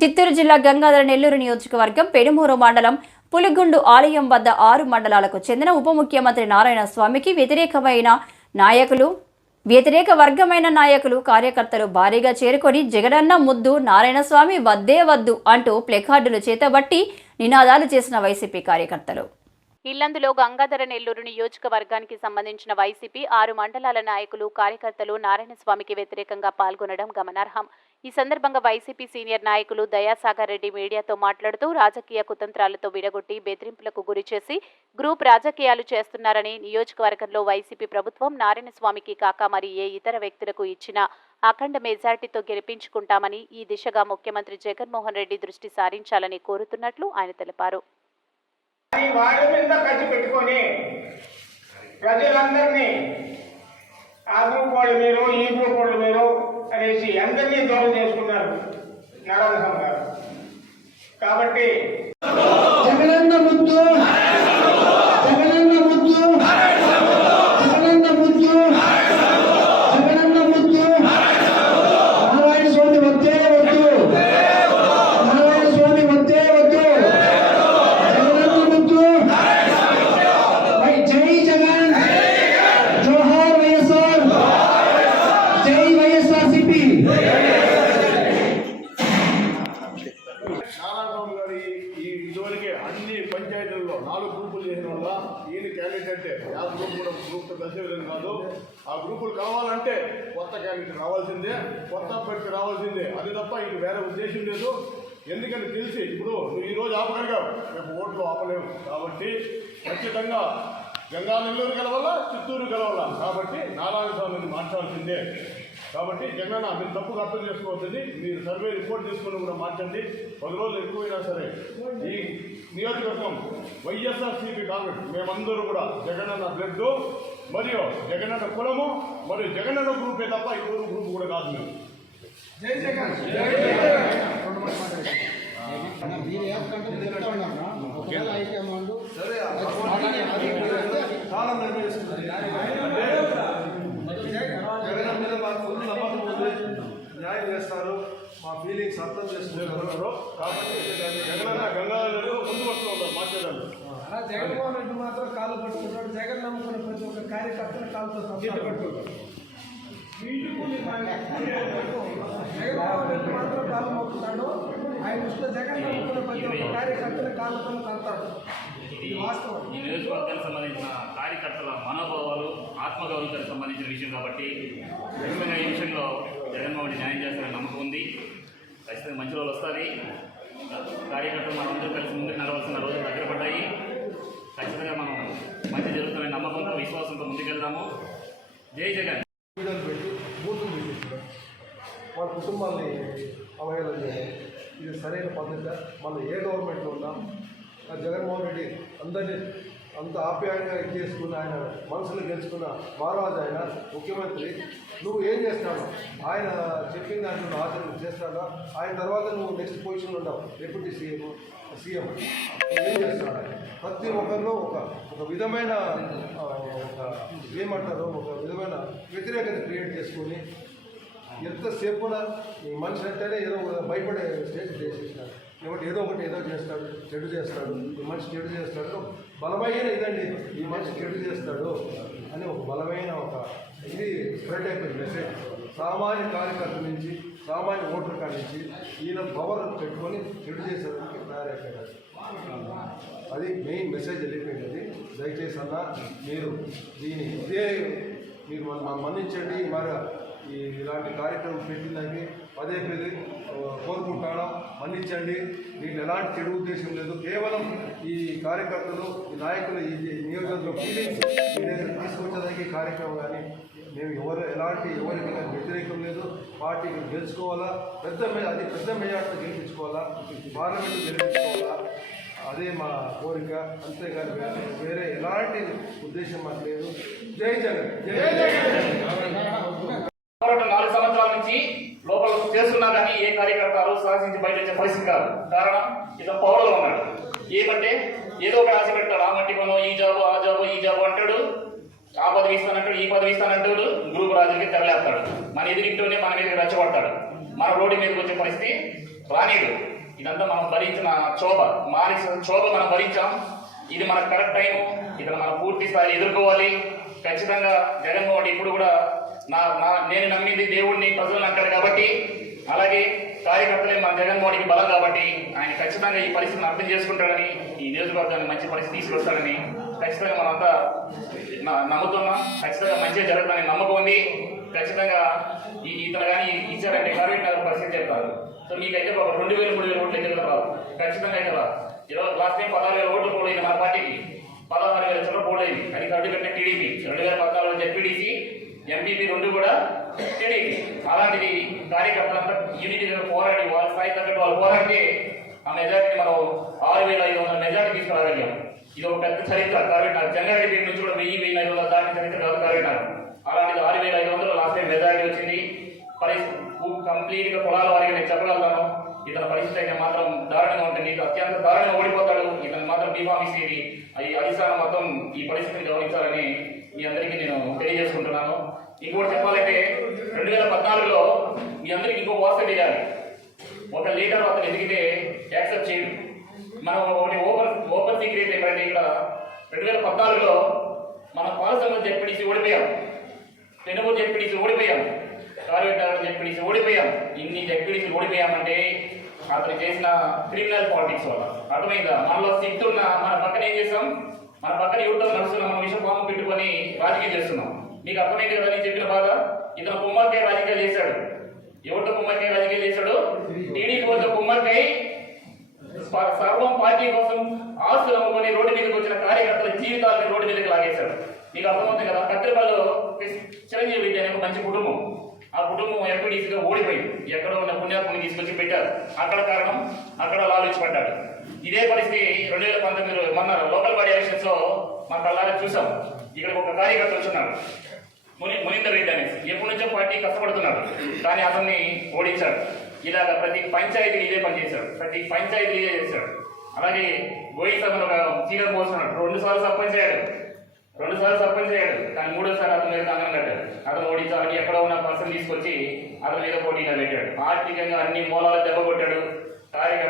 చిత్తూరు జిల్లా గంగాధర నెల్లూరు నియోజకవర్గం పెనుమూరు మండలం పులిగుండు ఆలయం వద్ద 6 మండలాలకు చెందిన ఉప ముఖ్యమంత్రి నారాయణ స్వామికి వ్యతిరేక వర్గమైన నాయకులు కార్యకర్తలు భారీగా చేరుకొని జగనన్న ముద్దు నారాయణ స్వామి వద్దే వద్దు అంటూ ప్లెకార్డులు చేతబట్టి నినాదాలు చేసిన వైసీపీ కార్యకర్తలు. ఇల్లందులో గంగాధర నెల్లూరు నియోజకవర్గానికి సంబంధించిన వైసీపీ 6 మండలాల నాయకులు కార్యకర్తలు నారాయణ స్వామికి వ్యతిరేకంగా పాల్గొనడం గమనార్హం. ఈ సందర్భంగా వైసీపీ సీనియర్ నాయకులు దయాసాగర్ రెడ్డి మీడియాతో మాట్లాడుతూ రాజకీయ కుతంత్రాలతో విడగొట్టి బెదిరింపులకు గురిచేసి గ్రూప్ రాజకీయాలు చేస్తున్నారని, నియోజకవర్గంలో వైసీపీ ప్రభుత్వం నారాయణ స్వామికి కాక మరి ఏ ఇతర వ్యక్తులకు ఇచ్చిన అఖండ మెజార్టీతో గెలిపించుకుంటామని ఈ దిశగా ముఖ్యమంత్రి జగన్మోహన్ రెడ్డి దృష్టి సారించాలని కోరుతున్నట్లు ఆయన తెలిపారు. వాళ్ళ మీద ఖర్చు పెట్టుకొని ప్రజలందరినీ ఆ గ్రూప్ వాళ్ళు మీరు, ఈ గ్రూప్ వాళ్ళు మీరు అనేసి అందరినీ దూరం చేసుకున్నారు నారాయణ స్వామి గారు. కాబట్టి జగనన్న ముద్దు, జగనన్న ముద్దు, జగనన్న ముద్దు, జగనన్న ముద్దు, నారాయణ స్వామి వద్దే వద్దు, నారాయణ స్వామి వద్దే వద్దు, జగనన్న ముద్దు, జై జగన్, జోహార్ వైఎస్ఆర్, జై వైఎస్ఆర్సీపీ. ఇదివరకే అన్ని పంచాయతీల్లో 4 గ్రూపులు చేసిన వల్ల ఈయన క్యాండిడేట్ అంటే ఆ గ్రూప్ కూడా గ్రూప్తో కలిసే విధంగా కాదు. ఆ గ్రూపులు కావాలంటే కొత్త క్యాండిడేట్ రావాల్సిందే, కొత్త అభ్యర్థి రావాల్సిందే, అది తప్ప ఇది వేరే ఉద్దేశం లేదు. ఎందుకంటే తెలిసి ఇప్పుడు నువ్వు ఈరోజు ఆపగలిగావు, రేపు ఓట్లు ఆపలేవు. కాబట్టి ఖచ్చితంగా గంగా నెల్లూరు గెలవాలా, చిత్తూరు గెలవాలా. కాబట్టి నారాయణ స్వామిని మార్చాల్సిందే. కాబట్టి జగన్ మీరు తప్పుగా అర్థం చేసుకోవద్దని మీరు సర్వే రిపోర్ట్ తీసుకుని కూడా మార్చండి. 10 రోజులు ఎక్కువైనా సరే ఈ నియోజకవర్గం వైఎస్ఆర్సీపీ కాంగ్రెస్ మేమందరూ కూడా జగనన్న బ్లడ్ మరియు జగనన్న కులము మరియు జగనన్న గ్రూపే తప్ప ఈ గ్రూప్ కూడా కాదు. మేము జై జగన్, జగన్ మీద మాకు ఫుల్ నమ్మకం ఉంది, న్యాయం చేస్తారు, మా ఫీలింగ్స్ అర్థం చేసుకుంటారు. కాబట్టి జగన్ గంగాధర ముందు వస్తూ ఉన్నారు మాట్లాడాలి. జగన్మోహన్ రెడ్డి మాత్రం కాళ్ళు పట్టుకుంటాడు. జగన్ నమ్ముకున్న ప్రతి ఒక్క కార్యకర్తను కాళ్ళతో పట్టుకుంటాడు. జగన్మోహన్ రెడ్డి మాత్రం కాళ్ళు మొక్కుతాడు. ఆయన ఇష్టం జగన్ నమ్ముకున్న ప్రతి ఒక్క కార్యకర్తను కాళ్ళతో కడతాడు. ఇది వాస్తవం. ఈ నియోజకవర్గానికి సంబంధించిన కార్యకర్తల మనోభావాలు, ఆత్మగౌరవానికి సంబంధించిన విషయం కాబట్టి ఖచ్చితంగా ఈ విషయంలో జగన్మోహన్ రెడ్డి న్యాయం చేస్తారని నమ్మకం ఉంది. ఖచ్చితంగా మంచి రోజులు వస్తుంది. కార్యకర్తలు మనం అందరూ కలిసి ముందుకు నడవాల్సిన రోజులు దగ్గర పడ్డాయి. ఖచ్చితంగా మనం మంచి జరుగుతున్న నమ్మకంతో, విశ్వాసంతో ముందుకెళ్దాము. జై జగన్. పెట్టి బూతులు పెట్టించడం, వాళ్ళ కుటుంబాన్ని అవహేళన చేయడం ఇది సరైన పద్ధతి. మళ్ళీ ఏ గవర్నమెంట్లో ఉన్నా జగన్మోహన్ రెడ్డి అందరినీ అంత ఆప్యాయంగా చేసుకుని ఆయన మనసులో గెలుచుకున్న మహారాజు, ఆయన ముఖ్యమంత్రి. నువ్వు ఏం చేస్తావు? ఆయన చెప్పిన దాన్ని నువ్వు ఆచరణ చేస్తాడా? ఆయన తర్వాత నువ్వు నెక్స్ట్ పొజిషన్లో ఉంటావు, డిప్యూటీ సీఎం. ఏం చేస్తాడు? ప్రతి ఒక్కరిలో ఒక విధమైన ఏమంటారు, ఒక విధమైన వ్యతిరేకత క్రియేట్ చేసుకుని ఎంతసేపున ఈ మనిషి అంటేనే ఏదో భయపడే స్టేజ్ చేసేసినాడు. ఏదో ఒకటి చేస్తాడు, చెడు చేస్తాడు, ఈ మనిషి చెడు చేస్తాడు, బలమైన ఇదండి ఈ మనిషి చెడు చేస్తాడు అని ఒక బలమైన ఇది స్ప్రెడ్ అయిపోయింది మెసేజ్. సామాన్య కార్యకర్త నుంచి, సామాన్య ఓటర్ కాడి నుంచి ఈయన పవర్ పెట్టుకొని చెడు చేసేదానికి తయారైపోయాడు. అది మెయిన్ మెసేజ్ వెళ్ళిపోయింది. అది దయచేసి అన్న మీరు మీరు మన్నించండి. మరి ఇలాంటి కార్యక్రమం పెట్టిందని పదే కోరుకుంటాను. మన్నించండి. మీకు ఎలాంటి చెడు ఉద్దేశం లేదు. కేవలం ఈ కార్యకర్తలు, ఈ నాయకులు, ఈ నియోజకవర్గంలో ఫీలింగ్స్ తీసుకొచ్చేదానికి కార్యక్రమం. కానీ మేము ఎవరికి వ్యతిరేకం లేదు. పార్టీకి గెలుచుకోవాలా, పెద్ద మెజార్టీతో గెలిపించుకోవాలా, పార్లమెంటు గెలిపించుకోవాలా, అదే మా కోరిక. అంతేగాని వేరే ఎలాంటి ఉద్దేశం మాకు లేదు. జై జగన్. జై జగన్. 4 సంవత్సరాల నుంచి లోపల చేస్తున్నా కానీ ఏ కార్యకర్తలు సాధించి బయట వచ్చే పరిస్థితి కాదు. కారణం ఇతను పౌరులు ఉన్నాడు. ఏమంటే ఏదో ఒక ఆశ పెడతాడు. ఆ మట్టి పను, ఈ జాబు, ఆ జాబు, ఈ జాబు అంటాడు. ఆ పదవి ఇస్తానంటాడు, ఈ పదవి ఇస్తానంటాడు. గ్రూప్ రాజులకి తెరలేస్తాడు. మన ఎదురింటూనే మన మీద రెచ్చగొడతాడు. మన రోడ్డు మీదకి వచ్చే పరిస్థితి రానీడు. ఇదంతా మనం భరించిన మానసిక క్షోభ మనం భరించాం. ఇది మనకు కరెక్ట్ టైము. ఇతను మనం పూర్తి స్థాయిలో ఎదుర్కోవాలి. ఖచ్చితంగా జగన్మోహన్ రెడ్డి ఇప్పుడు కూడా నేను నమ్మింది దేవుడిని, ప్రజలను అంటాడు కాబట్టి, అలాగే కార్యకర్తలే మన జగన్మోహన్ రెడ్డికి బలం కాబట్టి ఆయన ఖచ్చితంగా ఈ పరిస్థితిని అర్థం చేసుకుంటాడని, ఈ నియోజకవర్గాన్ని మంచి పరిస్థితి తీసుకొస్తాడని ఖచ్చితంగా మనంతా నమ్ముతున్నాం. ఖచ్చితంగా మంచిగా జరుగుతుందని నమ్మకం ఉంది. ఖచ్చితంగా ఇతను కానీ ఇచ్చారంటే కార్వేట్ నగర్ పరిస్థితి చెప్తారు. సో మీకైతే ఒక 2,000 3,000 ఓట్లు అయితే రాదు. ఖచ్చితంగా అయితే రాదు. ఈరోజు లాస్ట్ టైం 16,000 ఓట్లు పోలేదు మన పార్టీకి, 16,000 చిల్లర పోలేదు. అది కట్టు కట్టిన టీడీపీ. 2014 జెడ్పీటీసీ, ఎంపీపీ 2 కూడా టీడీపీ. అలాంటిది కార్యకర్తలంతా యూనిటీగా పోరాడి వాళ్ళ స్థాయి తగ్గట్టు వాళ్ళు పోరాడితే ఆ మెజార్టీని మనం 6,500 మెజార్టీ తీసుకురాగలిగాం. ఇది ఒక పెద్ద చరిత్ర. కార్వేట్ నగర్ జంగారెడ్డి పేరు నుంచి కూడా 1,000-1,500 దాటిన చరిత్ర కాదు కార్వేట్ నగర్. అలాంటిది 6,500 లాస్ట్ టైం మెజార్టీ వచ్చింది. కంప్లీట్ గా పొలాల వారికి నేను చెప్పగలుగుతాను. ఇతని పరిస్థితి అయితే మాత్రం దారుణంగా ఉంటుంది. అత్యంత దారుణంగా ఓడిపోతాడు. ఇతను మాత్రం బీఫామ్ ఇచ్చేది అధిష్టానం మొత్తం ఈ పరిస్థితిని గమనించాలని మీ అందరికీ నేను తెలియజేసుకుంటున్నాను. ఇంకోటి చెప్పాలంటే 2014లో మీ అందరికీ ఇంకో వార్త తెలియాలి. ఒక లీడర్ అతను ఎదిగితే యాక్సెప్ట్ చేయడు. మనం ఒకటి ఓపెన్ సీక్రెట్ ఏంటంటే ఇక్కడ 2014లో మనం పాలసంగ జెడ్పీటీసీ ఓడిపోయాం, పెనుగూరు జెడ్పీటీసీ ఓడిపోయాం, కార్వేట్ నగర్ జెడ్పీటీసీ ఓడిపోయాం. ఇన్ని జెడ్పీటీసీ ఓడిపోయామంటే అతను చేసిన క్రిమినల్ పాలిటిక్స్ వల్ల. అర్థమైందా? మనలో సిట్ ఉన్న మన పక్కన ఏం చేస్తాం, మన పక్కన ఎవరితో నడుస్తున్నాం, మన విషపాము పెట్టుకొని రాజకీయం చేస్తున్నాం. మీకు అర్థమైంది కదా నేను చెప్పిన బాధ. ఇతను కుమ్మరికాయ రాజకీయాలు చేశాడు. ఎవరితో కుమ్మరికాయ రాజకీయాలు చేశాడు? టీడీపీ వాళ్ళతో కుమ్మరికాయ సర్వం పార్టీ కోసం ఆస్తులు అమ్ముకొని రోడ్డు మీదకి వచ్చిన కార్యకర్తల జీవితాలను రోడ్డు మీదకి లాగేశాడు. మీకు అర్థమవుతుంది కదా. కత్తిరిపల్లిలో చిరంజీవి రెడ్డి అనే ఒక మంచి కుటుంబం, ఆ కుటుంబం ఎంపీడీసీగా ఓడిపోయింది. ఎక్కడో ఉన్న పుణ్యాత్మని తీసుకొచ్చి పెట్టారు. అక్కడ కారణం అక్కడ లాలించబడ్డాడు. ఇదే పరిస్థితి 2019 మొన్న లోకల్ బాడీ ఎలక్షన్స్ లో మా కళ్ళారా చూసాం. ఇక్కడ ఒక కార్యకర్త వచ్చున్నాడు, మునీందర్ రెడ్డి అనేసి. ఎప్పటి నుంచో పార్టీ కష్టపడుతున్నాడు, కానీ అతన్ని ఓడించాడు. ఇలాగ ప్రతి పంచాయతీలు ఇదే పని చేశాడు, ప్రతి పంచాయతీలు ఇదే చేశాడు. అలాగే గోయి సభను ఒక సీనియర్ పోస్తున్నాడు, 2 సార్లు సర్పంచ్ అయ్యాడు, కానీ 3వ సారి అతని మీద కంగనం కట్టాడు. అతను ఓడించాలని ఎక్కడ ఉన్న పర్సన్ తీసుకొచ్చి అతని మీద పోటీగా పెట్టాడు. ఆర్థికంగా అన్ని మూలాలు దెబ్బ కొట్టాడు. కార్యకర్త